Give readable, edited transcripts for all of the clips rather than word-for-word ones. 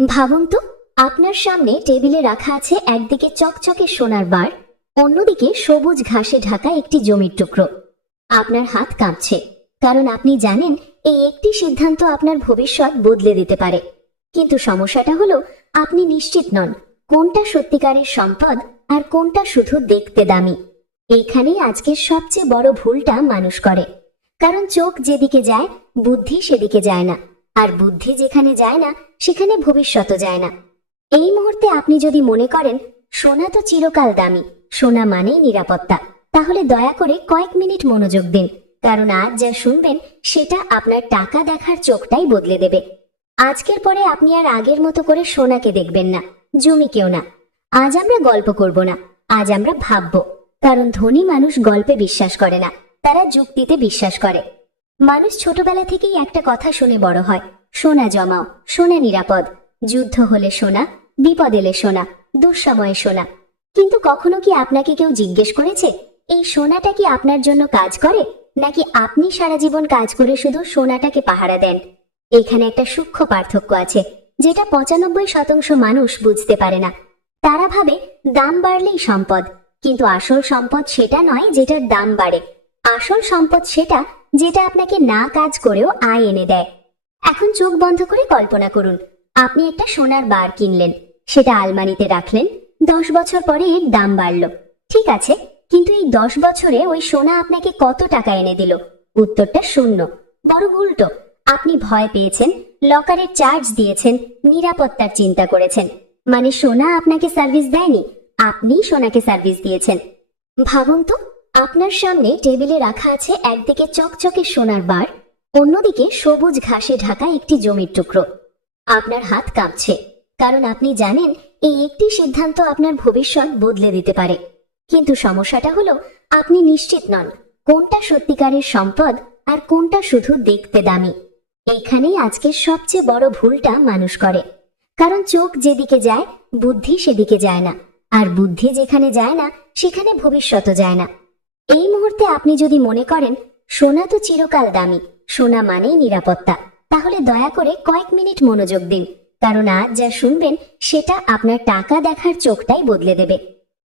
ভাবুন তো, আপনার সামনে টেবিলে রাখা আছে একদিকে চকচকে সোনার বার, অন্যদিকে সবুজ ঘাসে ঢাকা একটি জমির টুকরো। আপনার হাত কাঁপছে, কারণ আপনি জানেন এই একটি সিদ্ধান্ত আপনার ভবিষ্যৎ বদলে দিতে পারে। কিন্তু সমস্যাটা হলো, আপনি নিশ্চিত নন কোনটা সত্যিকারের সম্পদ আর কোনটা শুধু দেখতে দামি। এইখানেই আজকের সবচেয়ে বড় ভুলটা মানুষ করে। কারণ চোখ যেদিকে যায়, বুদ্ধি সেদিকে যায় না, আর বুদ্ধি যেখানে যায় না, সেখানে ভবিষ্যৎও যায় না। এই মুহূর্তে আপনি যদি মনে করেন সোনা তো চিরকাল দামি, সোনা মানেই নিরাপত্তা, তাহলে দয়া করে কয়েক মিনিট মনোযোগ দিন, কারণ আজ যা শুনবেন সেটা আপনার টাকা দেখার চোখটাই বদলে দেবে। আজকের পরে আপনি আর আগের মতো করে সোনাকে দেখবেন না, জমিকেও না। আজ আমরা গল্প করব না, আজ আমরা ভাববো। কারণ ধনী মানুষ গল্পে বিশ্বাস করে না, তারা যুক্তিতে বিশ্বাস করে। মানুষ ছোটবেলা থেকেই একটা কথা শুনে বড় হয়, সোনা জমাও, সোনা নিরাপদ, যুদ্ধ হলে সোনা, বিপদ এলে সোনা, দুঃসময়ে সোনা। কিন্তু কখনো কি আপনাকে কেউ জিজ্ঞেস করেছে এই সোনাটা কি আপনার জন্য কাজ করে, নাকি আপনি সারা জীবন কাজ করে শুধু সোনাটাকে পাহারা দেন? এখানে একটা সূক্ষ্ম পার্থক্য আছে, যেটা 95% মানুষ বুঝতে পারে না। তারা ভাবে দাম বাড়লেই সম্পদ, কিন্তু আসল সম্পদ সেটা নয় যেটার দাম বাড়ে। আসল সম্পদ সেটা যেটা আপনাকে না কাজ করেও আয় এনে দেয়। এখন চোখ বন্ধ করে কল্পনা করুন, আপনি একটা সোনার বার কিনলেন, সেটা আলমারিতে রাখলেন। 10 বছর পরে এর দাম বাড়লো, ঠিক আছে, কিন্তু এই 10 বছরে ওই সোনা আপনাকে কত টাকা এনে দিল? উত্তরটা শূন্য। বরং উল্টো, আপনি ভয় পেয়েছেন, লকারের চার্জ দিয়েছেন, নিরাপত্তার চিন্তা করেছেন। মানে সোনা আপনাকে সার্ভিস দেয়নি, আপনি সোনাকে সার্ভিস দিয়েছেন। ভাবুন তো, আপনার সামনে টেবিলে রাখা আছে একদিকে চকচকে সোনার বার, অন্যদিকে সবুজ ঘাসে ঢাকা একটি জমির টুকরো। আপনার হাত কাঁপছে, কারণ আপনি জানেন এই একটি সিদ্ধান্ত আপনার ভবিষ্যৎ বদলে দিতে পারে। কিন্তু সমস্যাটা হলো, আপনি নিশ্চিত নন কোনটা সত্যিকারের সম্পদ আর কোনটা শুধু দেখতে দামি। এইখানেই আজকের সবচেয়ে বড় ভুলটা মানুষ করে। কারণ চোখ যেদিকে যায়, বুদ্ধি সেদিকে যায় না, আর বুদ্ধি যেখানে যায় না, সেখানে ভবিষ্যৎও যায় না। এই মুহূর্তে আপনি যদি মনে করেন সোনা তো চিরকাল দামি, সোনা মানেই নিরাপত্তা, তাহলে দয়া করে কয়েক মিনিট মনোযোগ দিন, কারণ আজ যা শুনবেন সেটা আপনার টাকা দেখার চোখটাই বদলে দেবে।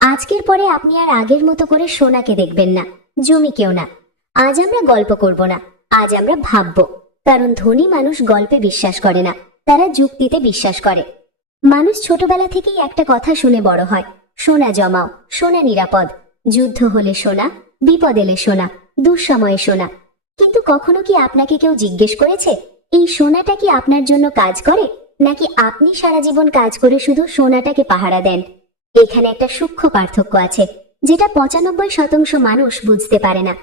আজকের পরে আপনি আর আগের মতো করে সোনাকে দেখবেন না, জমিকেও না। আজ আমরা গল্প করব না, আজ আমরা ভাববো। কারণ ধনী মানুষ গল্পে বিশ্বাস করে না, তারা যুক্তিতে বিশ্বাস করে। মানুষ ছোটবেলা থেকেই একটা কথা শুনে বড় হয়, সোনা জমাও, সোনা নিরাপদ, যুদ্ধ হলে সোনা, বিপদ এলে সোনা, দুঃসময়ে সোনা। কিন্তু কখনো কি আপনাকে কেউ জিজ্ঞেস করেছে এই সোনাটা কি আপনার জন্য কাজ করে, নাকি আপনি সারা জীবন কাজ করে শুধু সোনাটাকে পাহারা দেন? এখানে একটা সূক্ষ্ম পার্থক্য আছে, যেটা 95% মানুষ বুঝতে পারে না।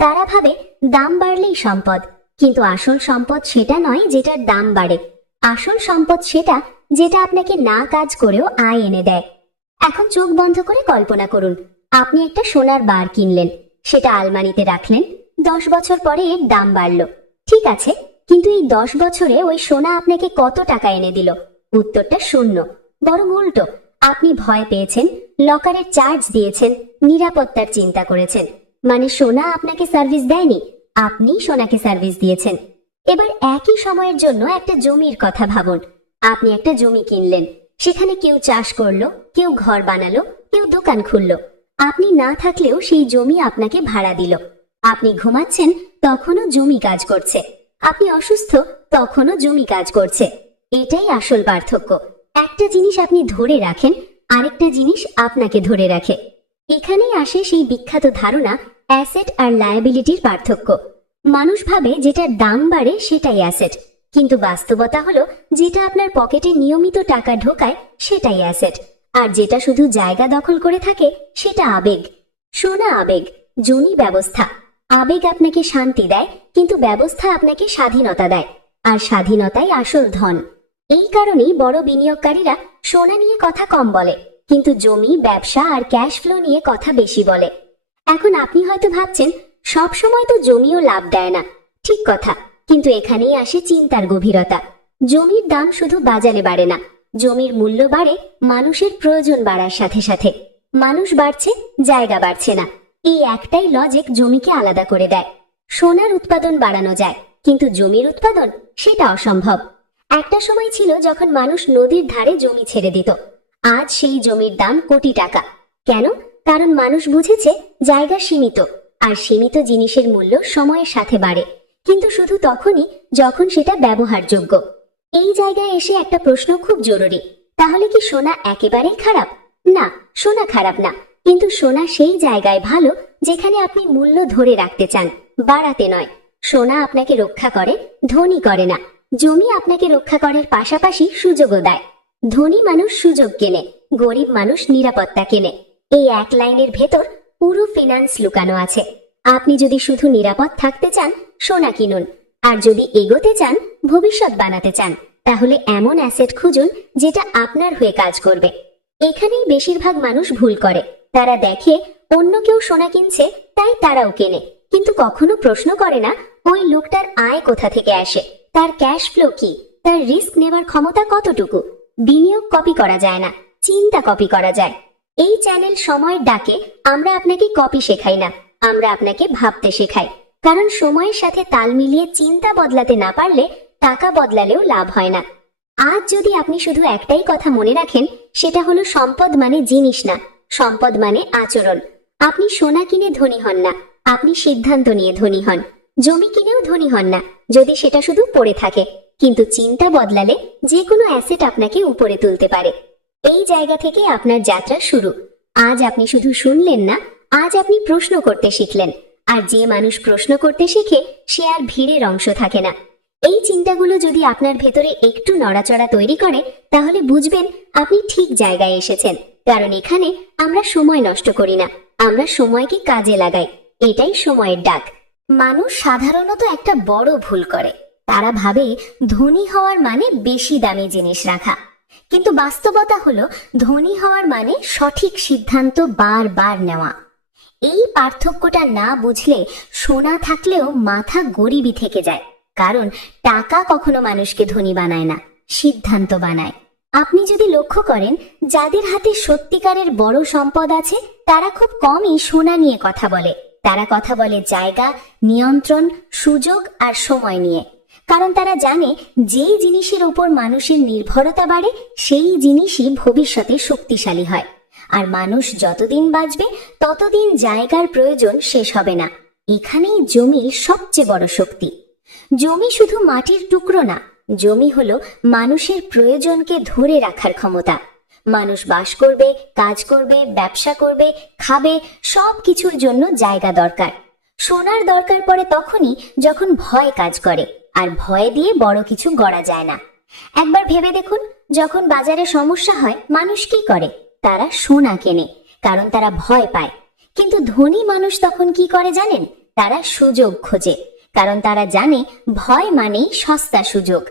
তারা ভাবে দাম বাড়লেই সম্পদ, কিন্তু আসল সম্পদ সেটা নয় যেটার দাম বাড়ে। আসল সম্পদ সেটা যেটা আপনাকে না কাজ করেও আয় এনে দেয়। এখন চোখ বন্ধ করে কল্পনা করুন, আপনি একটা সোনার বার কিনলেন, সেটা আলমারিতে রাখলেন। 10 বছর পরে এর দাম বাড়লো, ঠিক আছে, কিন্তু এই 10 বছরে ওই সোনা আপনাকে কত টাকা এনে দিল? উত্তরটা শূন্য। বরং উল্টো, আপনি ভয় পেয়েছেন, লকারের চার্জ দিয়েছেন, নিরাপত্তার চিন্তা করেছেন। মানে সোনা আপনাকে সার্ভিস দেয়নি, আপনি সোনাকে সার্ভিস দিয়েছেন। এবার একই সময়ের জন্য একটা জমির কথা ভাবুন। আপনি একটা জমি কিনলেন, সেখানে কেউ চাষ করলো, কেউ ঘর বানালো, কেউ দোকান খুললো। আপনি না থাকলেও সেই জমি আপনাকে ভাড়া দিল। আপনি ঘুমাচ্ছেন, তখনও জমি কাজ করছে। আপনি অসুস্থ, তখনও জমি কাজ করছে। এটাই আসল পার্থক্য। একটা জিনিস আপনি ধরে রাখেন, আরেকটা জিনিস আপনাকে ধরে রাখে। এখানেই আসে সেই বিখ্যাত ধারণা অ্যাসেট আর লায়াবিলিটির পার্থক্য। মানুষ ভাবে যেটার দাম বাড়ে সেটাই অ্যাসেট, কিন্তু বাস্তবতা হলো যেটা আপনার পকেটে নিয়মিত টাকা ঢোকায় সেটাই অ্যাসেট, আর যেটা শুধু জায়গা দখল করে থাকে সেটা আবেগ। সোনা আবেগ, জমি ব্যবস্থা। আবেগ আপনাকে শান্তি দেয়, কিন্তু ব্যবস্থা আপনাকে স্বাধীনতা দেয়, আর স্বাধীনতাই আসল ধন। এই কারণেই বড় বিনিয়োগকারীরা সোনা নিয়ে কথা কম বলে, কিন্তু জমি, ব্যবসা আর ক্যাশ ফ্লো নিয়ে কথা বেশি বলে। এখন আপনি হয়তো ভাবছেন সব সময় তো জমিও লাভ দেয় না। ঠিক কথা, কিন্তু এখানেই আসে চিন্তার গভীরতা। জমির দাম শুধু বাজারে বাড়ে না, জমির মূল্য বাড়ে মানুষের প্রয়োজন বাড়ার সাথে সাথে। মানুষ বাড়ছে, জায়গা বাড়ছে না। এই একটাই লজিক জমিকে আলাদা করে দেয়। সোনার উৎপাদন বাড়ানো যায়, কিন্তু জমির উৎপাদন সেটা অসম্ভব। একটা সময় ছিল যখন মানুষ নদীর ধারে জমি ছেড়ে দিত। আজ সেই জমির দাম কোটি টাকা। কেন? কারণ মানুষ বুঝেছে জায়গা সীমিত, আর সীমিত জিনিসের মূল্য সময়ের সাথে বাড়ে, কিন্তু শুধু তখনই যখন সেটা ব্যবহারযোগ্য। এই জায়গায় এসে একটা প্রশ্ন খুব জরুরি, তাহলে কি সোনা একেবারেই খারাপ? না, সোনা খারাপ না, কিন্তু সোনা সেই জায়গায় ভালো যেখানে আপনি মূল্য ধরে রাখতে চান, বাড়াতে নয়। সোনা আপনাকে রক্ষা করে, ধনী করে না। জমি আপনাকে রক্ষা করার পাশাপাশি সুযোগও দেয়। ধনী মানুষ সুযোগ কেনে, গরিব মানুষ নিরাপত্তা কেনে। এই এক লাইনের ভেতর পুরো ফিনান্স লুকানো আছে। আপনি যদি শুধু নিরাপদ থাকতে চান, সোনা কিনুন। আর যদি এগোতে চান, ভবিষ্যৎ বানাতে চান, তাহলে এমন অ্যাসেট খুঁজুন যেটা আপনার হয়ে কাজ করবে। এখানেই বেশিরভাগ মানুষ ভুল করে। তারা দেখে অন্য কেউ সোনা কিনছে, তাই তারাও কেনে, কিন্তু কখনো প্রশ্ন করে না ওই লোকটার আয় কোথা থেকে আসে, তার ক্যাশ ফ্লো কি, তার রিস্ক নেবার ক্ষমতা কতটুকু। বিনিয়োগ কপি করা যায় না, চিন্তা কপি করা যায়। এই চ্যানেল সময়ের ডাকে আমরা আপনাকে কপি শেখাই না, আমরা আপনাকে ভাবতে শেখাই। কারণ সময়ের সাথে তাল মিলিয়ে চিন্তা বদলাতে না পারলে টাকা বদলালেও লাভ হয় না। আজ যদি আপনি শুধু একটাই কথা মনে রাখেন, সেটা হলো সম্পদ মানে জিনিস না, সম্পদ মানে আচরণ। আপনি সোনা কিনে ধনী হন না, আপনি সিদ্ধান্ত নিয়ে ধনী হন। জমি কিনেও ধনী হন না যদি সেটা শুধু পড়ে থাকে, কিন্তু চিন্তা বদলালে যে কোনো অ্যাসেট আপনাকে উপরে তুলতে পারে। এই জায়গা থেকে আপনার যাত্রা শুরু। আজ আপনি শুধু শুনলেন না, আজ আপনি প্রশ্ন করতে শিখলেন। আর যে মানুষ প্রশ্ন করতে শিখে, সে আর ভিড়ের অংশ থাকে না। এই চিন্তাগুলো যদি আপনার ভেতরে একটু নড়াচড়া তৈরি করে, তাহলে বুঝবেন আপনি ঠিক জায়গায় এসেছেন। কারণ এখানে আমরা সময় নষ্ট করি না, আমরা সময়কে কাজে লাগাই। এটাই সময়ের ডাক। মানুষ সাধারণত একটা বড় ভুল করে। তারা ভাবে ধনী হওয়ার মানে বেশি দামি জিনিস রাখা, কিন্তু বাস্তবতা হলো ধনী হওয়ার মানে সঠিক সিদ্ধান্ত বারবার নেওয়া। এই পার্থক্যটা না বুঝলে সোনা থাকলেও মাথা গরিবই থেকে যায়। কারণ টাকা কখনো মানুষকে ধনী বানায় না, সিদ্ধান্ত বানায়। আপনি যদি লক্ষ্য করেন, যাদের হাতে সত্যিকারের বড় সম্পদ আছে, তারা খুব কমই সোনা নিয়ে কথা বলে। তারা কথা বলে জায়গা, নিয়ন্ত্রণ, সুযোগ আর সময় নিয়ে। কারণ তারা জানে যেই জিনিসের উপর মানুষের নির্ভরতা বাড়ে, সেই জিনিসই ভবিষ্যতে শক্তিশালী হয়। আর মানুষ যতদিন বাঁচবে, ততদিন জায়গার প্রয়োজন শেষ হবে না। এখানেই জমির সবচেয়ে বড় শক্তি। জমি শুধু মাটির টুকরো না, জমি হলো মানুষের প্রয়োজনকে ধরে রাখার ক্ষমতা। মানুষ বাস করবে, কাজ করবে, ব্যবসা করবে, খাবে, সব কিছুর জন্য জায়গা দরকার। সোনার দরকার পড়ে তখনই যখন ভয় কাজ করে, আর ভয় দিয়ে বড় কিছু গড়া যায় না। একবার ভেবে দেখুন, যখন বাজারে সমস্যা হয়, মানুষ কি করে? তারা সোনা কেনে, কারণ তারা ভয় পায়। কিন্তু ধনী মানুষ তখন কি করে জানেন? তারা সুযোগ খোঁজে, কারণ তারা জানে ভয় মানেই সস্তা সুযোগ।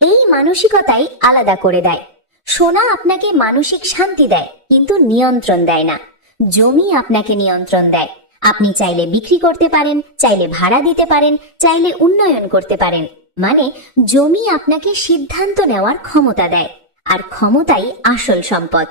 এই মানসিকতাই আলাদা করে দেয়। সোনা আপনাকে মানসিক শান্তি দেয়, কিন্তু নিয়ন্ত্রণ দেয় না। জমি আপনাকে নিয়ন্ত্রণ দেয়। আপনি চাইলে বিক্রি করতে পারেন, চাইলে ভাড়া দিতে পারেন, চাইলে উন্নয়ন করতে পারেন। মানে জমি আপনাকে সিদ্ধান্ত নেওয়ার ক্ষমতা দেয়, আর ক্ষমতাই আসল সম্পদ।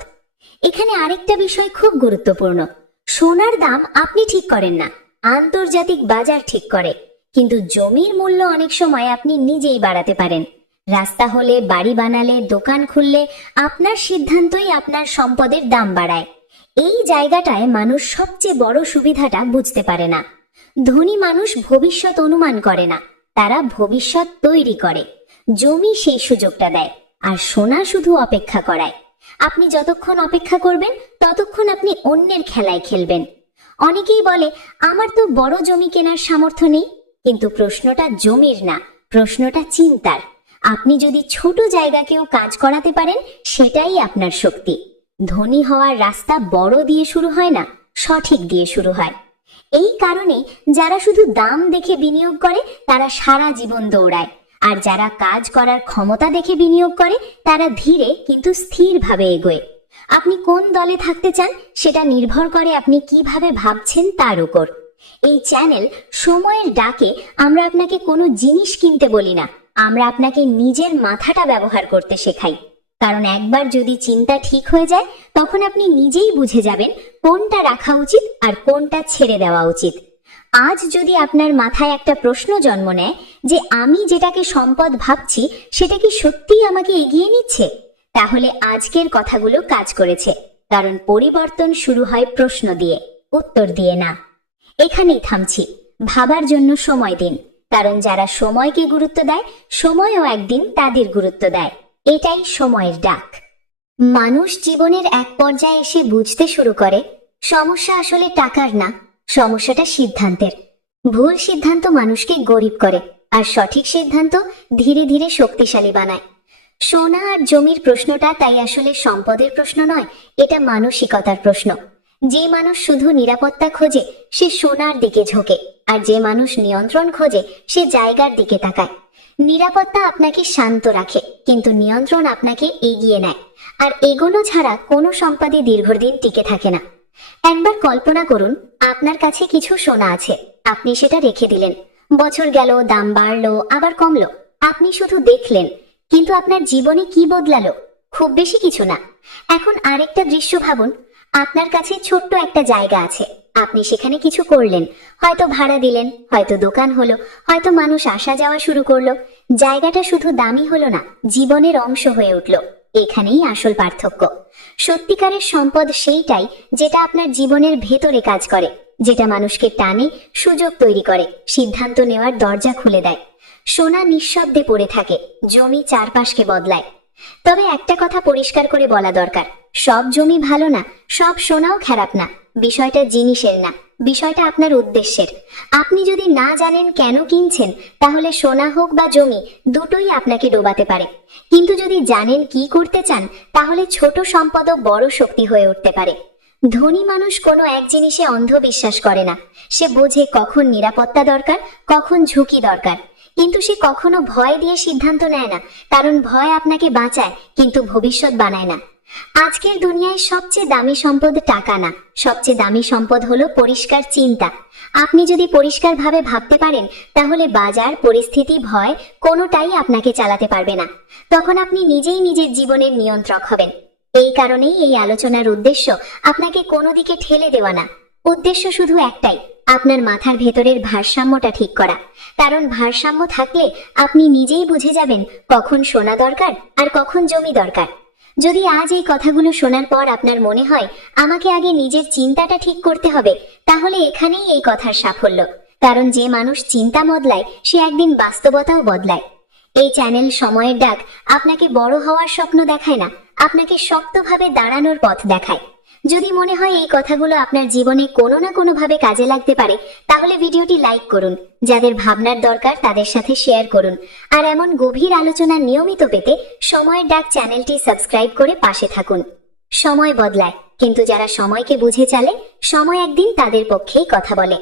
এখানে আরেকটা বিষয় খুব গুরুত্বপূর্ণ। সোনার দাম আপনি ঠিক করেন না, আন্তর্জাতিক বাজার ঠিক করে। কিন্তু জমির মূল্য অনেক সময় আপনি নিজেই বাড়াতে পারেন। রাস্তা হলে, বাড়ি বানালে, দোকান খুললে আপনার সিদ্ধান্তই আপনার সম্পদের দাম বাড়ায়। এই জায়গাটায় মানুষ সবচেয়ে বড় সুবিধাটা বুঝতে পারে না। ধনী মানুষ ভবিষ্যৎ অনুমান করে না, তারা ভবিষ্যৎ তৈরি করে। জমি সেই সুযোগটা দেয়, আর সোনা শুধু অপেক্ষা করায়। আপনি যতক্ষণ অপেক্ষা করবেন, ততক্ষণ আপনি অন্যের খেলায় খেলবেন। অনেকেই বলে, আমার তো বড় জমি কেনার সামর্থ্য নেই। কিন্তু প্রশ্নটা জমির না, প্রশ্নটা চিন্তার। আপনি যদি ছোট জায়গাকেও কাজ করাতে পারেন, সেটাই আপনার শক্তি। ধনী হওয়ার রাস্তা বড় দিয়ে শুরু হয় না, সঠিক দিয়ে শুরু হয়। এই কারণে যারা শুধু দাম দেখে বিনিয়োগ করে, তারা সারা জীবন দৌড়ায়। আর যারা কাজ করার ক্ষমতা দেখে বিনিয়োগ করে, তারা ধীরে কিন্তু স্থিরভাবে এগোয়। আপনি কোন দলে থাকতে চান, সেটা নির্ভর করে আপনি কিভাবে ভাবছেন তার উপর। এই চ্যানেল সময়ের ডাকে আমরা আপনাকে কোনো জিনিস কিনতে বলি না, আমরা আপনাকে নিজের মাথাটা ব্যবহার করতে শেখাই। কারণ একবার যদি চিন্তা ঠিক হয়ে যায়, তখন আপনি নিজেই বুঝে যাবেন কোনটা রাখা উচিত আর কোনটা ছেড়ে দেওয়া উচিত। আজ যদি আপনার মাথায় একটা প্রশ্ন জন্ম নেয় যে আমি যেটাকে সম্পদ ভাবছি সেটা কি সত্যিই আমাকে এগিয়ে নিচ্ছে, তাহলে আজকের কথাগুলো কাজ করেছে। কারণ পরিবর্তন শুরু হয় প্রশ্ন দিয়ে, উত্তর দিয়ে না। এখানেই থামছি। ভাবার জন্য সময় দিন, কারণ যারা সময়কে গুরুত্ব দেয় সময়ও একদিন তাদের গুরুত্ব দেয়। এটাই সময়ের ডাক। মানুষ জীবনের এক পর্যায়ে এসে বুঝতে শুরু করে সমস্যা আসলে টাকার না, সমস্যাটা সিদ্ধান্তের। ভুল সিদ্ধান্ত মানুষকে গরিব করে, আর সঠিক সিদ্ধান্ত ধীরে ধীরে শক্তিশালী বানায়। সোনা আর জমির প্রশ্নটা তাই আসলে সম্পদের প্রশ্ন নয়, এটা মানসিকতার প্রশ্ন। যে মানুষ শুধু নিরাপত্তা খোঁজে সে সোনার দিকে ঝোঁকে, আর যে মানুষ নিয়ন্ত্রণ খোঁজে সে জায়গার দিকে তাকায়। নিরাপত্তা আপনাকে শান্ত রাখে, কিন্তু নিয়ন্ত্রণ আপনাকে এগিয়ে নেয়। আর এগোনো ছাড়া কোনো সম্পদই দীর্ঘদিন টিকে থাকে না। একবার কল্পনা করুন, আপনার কাছে কিছু সোনা আছে, আপনি সেটা রেখে দিলেন। বছর গেল, দাম বাড়লো আবার কমলো, আপনি শুধু দেখলেন। কিন্তু আপনার জীবনে কি বদলালো? খুব বেশি কিছু না। এখন আরেকটা দৃশ্য ভাবুন, আপনার কাছে ছোট্ট একটা জায়গা আছে, আপনি সেখানে কিছু করলেন, হয়তো ভাড়া দিলেন, হয়তো দোকান হলো, হয়তো মানুষ আসা যাওয়া শুরু করলো। জায়গাটা শুধু দামি হলো না, জীবনের অংশ হয়ে উঠলো। এখানেই আসল পার্থক্য। সত্যিকারের সম্পদ সেইটাই যেটা আপনার জীবনের ভেতরে কাজ করে, যেটা মানুষকে টানে, সুযোগ তৈরি করে, সিদ্ধান্ত নেওয়ার দরজা খুলে দেয়। সোনা নিঃশব্দে পড়ে থাকে, জমি চারপাশকে বদলায়। তবে একটা কথা পরিষ্কার করে বলা দরকার, সব জমি ভালো না, সব সোনাও খারাপ না। বিষয়টা জিনিসের না, বিষয়টা আপনার উদ্দেশ্যের। আপনি যদি না জানেন কেন কিনছেন, তাহলে সোনা হোক বা জমি দুটোই আপনাকে ডোবাতে পারে। কিন্তু যদি জানেন কি করতে চান, তাহলে ছোট সম্পদও বড় শক্তি হয়ে উঠতে পারে। ধনী মানুষ কোনো এক জিনিসে অন্ধ বিশ্বাস করে না। সে বোঝে কখন নিরাপত্তা দরকার, কখন ঝুঁকি দরকার। কিন্তু সে কখনো ভয় দিয়ে সিদ্ধান্ত নেয় না, কারণ ভয় আপনাকে বাঁচায় কিন্তু ভবিষ্যৎ বানায় না। আজকের দুনিয়ায় সবচেয়ে দামি সম্পদ টাকা না, সবচেয়ে দামি সম্পদ হলো পরিষ্কার চিন্তা। আপনি যদি পরিষ্কারভাবে ভাবতে পারেন, তাহলে বাজার, পরিস্থিতি, ভয় কোনোটাই আপনাকে চালাতে পারবে না। তখন আপনি নিজেই নিজের জীবনের নিয়ন্ত্রক হবেন। এই কারণেই এই আলোচনার উদ্দেশ্য আপনাকে কোনো দিকে ঠেলে দেওয়া না। উদ্দেশ্য শুধু একটাই, আপনার মাথার ভেতরের ভারসাম্যটা ঠিক করা। কারণ ভারসাম্য থাকলে আপনি নিজেই বুঝে যাবেন কখন সোনা দরকার আর কখন জমি দরকার। যদি আজ এই কথাগুলো শোনার পর আপনার মনে হয় আমাকে আগে নিজের চিন্তাটা ঠিক করতে হবে, তাহলে এখানেই এই কথার সাফল্য। কারণ যে মানুষ চিন্তা বদলায় সে একদিন বাস্তবতাও বদলায়। এই চ্যানেল সময়ের ডাক আপনাকে বড় হওয়ার স্বপ্ন দেখায় না, আপনাকে শক্তভাবে দাঁড়ানোর পথ দেখায়। যদি মনে হয় এই কথাগুলো আপনার জীবনে কোনো না কোনো ভাবে কাজে লাগতে পারে, তাহলে ভিডিওটি লাইক করুন। যাদের ভাবনার দরকার তাদের সাথে শেয়ার করুন। আর এমন গভীর আলোচনা নিয়মিত পেতে সময়ের ডাক চ্যানেলটি সাবস্ক্রাইব করে পাশে থাকুন। সময় বদলায়, কিন্তু যারা সময়কে বুঝে চলে, সময় একদিন তাদের পক্ষেই কথা বলে।